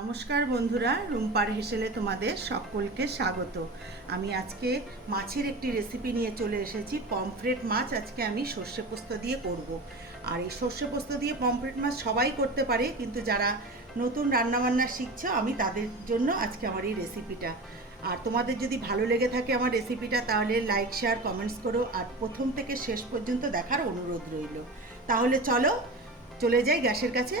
নমস্কার বন্ধুরা, রুম্পার হেসেলে তোমাদের সকলকে স্বাগত। আমি আজকে মাছের একটি রেসিপি নিয়ে চলে এসেছি পমফ্রেট মাছ। আজকে আমি সর্ষে পোস্ত দিয়ে করব। আর এই সর্ষে পোস্ত দিয়ে পমফ্রেট মাছ সবাই করতে পারে, কিন্তু যারা নতুন রান্নাবান্না শিখছো, আমি তাদের জন্য আজকে আমার এই রেসিপিটা আর তোমাদের যদি ভালো লেগে থাকে আমার রেসিপিটা তাহলে লাইক শেয়ার কমেন্টস করো। আর প্রথম থেকে শেষ পর্যন্ত দেখার অনুরোধ রইল। তাহলে চলো, চলে যাই গ্যাসের কাছে।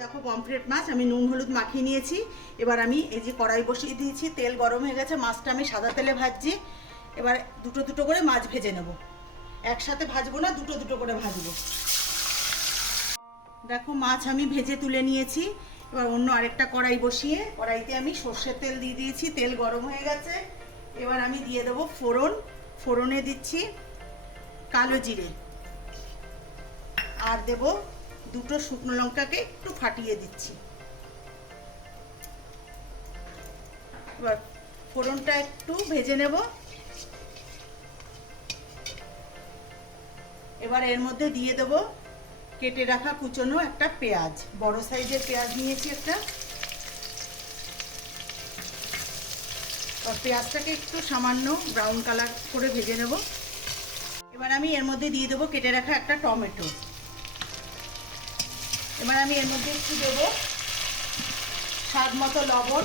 দেখো পমফ্রেট মাছ, আমি নুন, হলুদ মাখিয়ে নিয়েছি। এবার আমি এই যে কড়াই বসিয়ে দিয়েছি, তেল গরম হয়ে গেছে, মাছটা আমি সাদা তেলে ভাজছি। এবার দুটো দুটো করে মাছ ভেজে নেব। একসাথে ভাজবো না, দুটো দুটো করে ভাজবো। দেখো মাছ আমি ভেজে তুলে নিয়েছি। এবার অন্য আরেকটা কড়াই বসিয়ে, কড়াইতে আমি সর্ষের তেল দিয়ে দিয়েছি, তেল গরম হয়ে গেছে। এবার আমি দিয়ে দেবো ফোড়ন। ফোড়নে দিচ্ছি কালো জিরে। আর দেবো দুটো শুকনো লঙ্কাকে একটু ফাটিয়ে দিচ্ছি। এবার ফোড়নটা একটু ভেজে নেব। এবার এর মধ্যে দিয়ে দেব কেটে রাখা কুচনো একটা পেঁয়াজ। বড় সাইজের পেঁয়াজ নিয়েছি একটা। পেঁয়াজটাকে একটু সামান্য ব্রাউন কালার করে ভেজে নেব। এবার আমি এর মধ্যে দিয়ে দেবো কেটে রাখা একটা টমেটো। এবার আমি এর মধ্যে একটু দেবো স্বাদ মতো লবণ।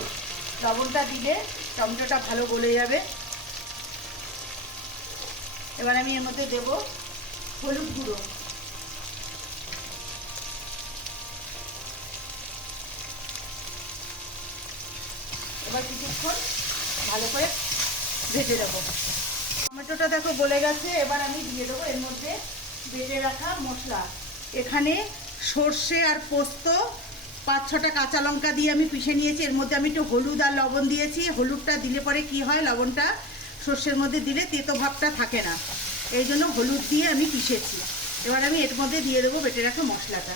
লবণটা দিলে টমেটোটা ভালো গলে যাবে। এবার আমি এর মধ্যে দেব হলুদ গুঁড়ো। এবার কিছুক্ষণ ভালো করে ভেজে দেবো টমেটোটা দেখো গলে গেছে। এবার আমি দিয়ে দেবো এর মধ্যে বেটে রাখা মশলা। এখানে সর্ষে আর পোস্ত, পাঁচ ছটা কাঁচা লঙ্কা দিয়ে আমি পিষে নিয়েছি। এর মধ্যে আমি একটু হলুদ আর লবণ দিয়েছি। হলুদটা দিলে পরে কি হয়? লবণটা সর্ষের মধ্যে দিলে তেতো ভাবটা থাকে না। এই জন্য হলুদ দিয়ে আমি পিষেছি। এবার আমি এর মধ্যে দিয়ে দেবো বেটে রাখা মশলাটা।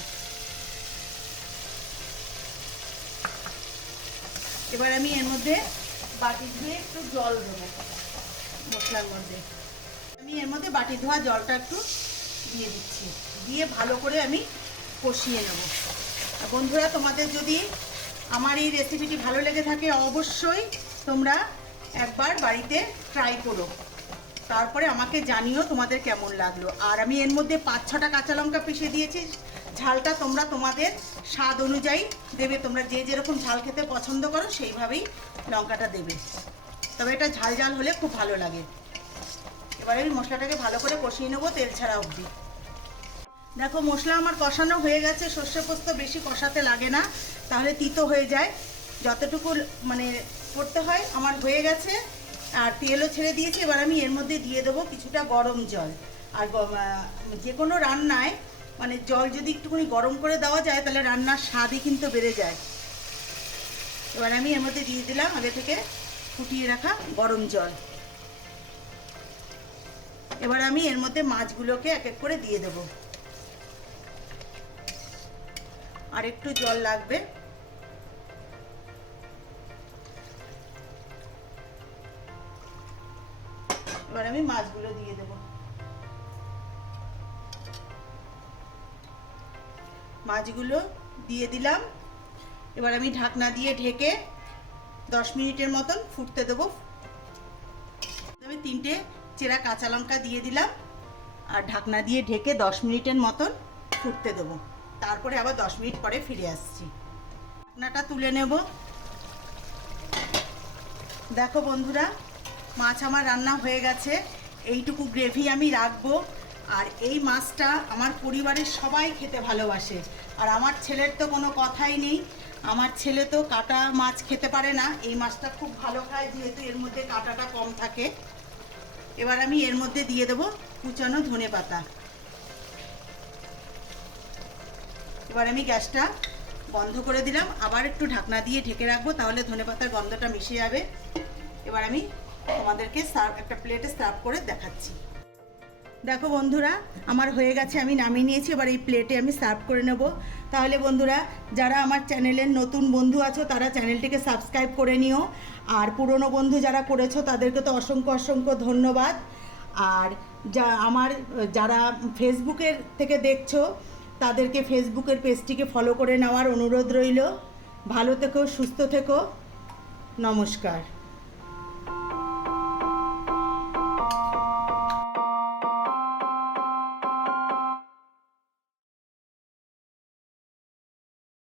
এবার আমি এর মধ্যে বাটি ধুয়ে একটু জল দেবো মশলার মধ্যে। আমি এর মধ্যে বাটি ধোয়া জলটা একটু দিয়ে দিচ্ছি। দিয়ে ভালো করে আমি কষিয়ে নেব। বন্ধুরা, তোমাদের যদি আমার এই রেসিপিটি ভালো লেগে থাকে, অবশ্যই তোমরা একবার বাড়িতে ট্রাই করো। তারপরে আমাকে জানিও তোমাদের কেমন লাগল। আর আমি এর মধ্যে পাঁচ ছটা কাঁচা লঙ্কা পিষে দিয়েছি। ঝালটা তোমরা তোমাদের স্বাদ অনুযায়ী দেবে। তোমরা যে যেরকম ঝাল খেতে পছন্দ করো, সেইভাবেই লঙ্কাটা দেবে। তবে এটা ঝাল ঝাল হলে খুব ভালো লাগে। এবারে আমি মশলাটাকে ভালো করে কষিয়ে নেব, তেল ছাড়া অবধি। দেখো, মশলা আমার কষানো হয়ে গেছে, সর্ষে পোস্ত বেশি কষাতে লাগে না, তাহলে তিতো হয়ে যায়। যতটুকু মানে করতে হয়, আমার হয়ে গেছে। আর তেলও ছেড়ে দিয়েছি, এবার আমি এর মধ্যে দিয়ে দেবো কিছুটা গরম জল। আর যে কোনো রান্নায় মানে জল যদি একটুখানি গরম করে দেওয়া যায়, তাহলে রান্নার স্বাদই কিন্তু বেড়ে যায়। এবার আমি এর মধ্যে দিয়ে দিলাম, আগে থেকে ফুটিয়ে রাখা গরম জল। এবার আমি এর মধ্যে মাছগুলোকে এক এক করে দিয়ে দেবো। আর একটু জল লাগবে। এবার আমি মাছগুলো দিয়ে দেব। মাছগুলো দিয়ে দিলাম। এবার আমি ঢাকনা দিয়ে ঢেকে দশ মিনিটের মতন ফুটতে দেবো। আমি তিনটে চেরা কাঁচা লঙ্কা দিয়ে দিলাম। আর ঢাকনা দিয়ে ঢেকে দশ মিনিটের মতন ফুটতে দেবো। তারপরে আবার দশ মিনিট পরে ফিরে আসছি। ঢাকনাটা তুলে নেব। দেখো বন্ধুরা, মাছ আমার রান্না হয়ে গেছে। এইটুকু গ্রেভি আমি রাখব। আর এই মাছটা আমার পরিবারের সবাই খেতে ভালোবাসে। আর আমার ছেলের তো কোনো কথাই নেই। আমার ছেলে তো কাটা মাছ খেতে পারে না। এই মাছটা খুব ভালো খায়, যেহেতু এর মধ্যে কাটাটা কম থাকে। এবার আমি এর মধ্যে দিয়ে দেবো কুচানো ধনে পাতা এবার আমি গ্যাসটা বন্ধ করে দিলাম। আবার একটু ঢাকনা দিয়ে ঢেকে রাখব, তাহলে ধনেপাতার গন্ধটা মিশে যাবে। এবার আমি তোমাদেরকে সার্ভ, একটা প্লেটে সার্ভ করে দেখাচ্ছি। দেখো বন্ধুরা, আমার হয়ে গেছে, আমি নামিয়ে নিয়েছি। এবার এই প্লেটে আমি সার্ভ করে নেব। তাহলে বন্ধুরা, যারা আমার চ্যানেলের নতুন বন্ধু আছো, তারা চ্যানেলটিকে সাবস্ক্রাইব করে নিও। আর পুরনো বন্ধু যারা করেছ, তাদেরকে তো অসংখ্য অসংখ্য ধন্যবাদ। আর যা, আমার, যারা ফেসবুকের থেকে দেখছ তাদেরকে ফেসবুকের পেজটিকে ফলো করে নেওয়ার অনুরোধ রইল। ভালো থেকো সুস্থ থেকো। নমস্কার।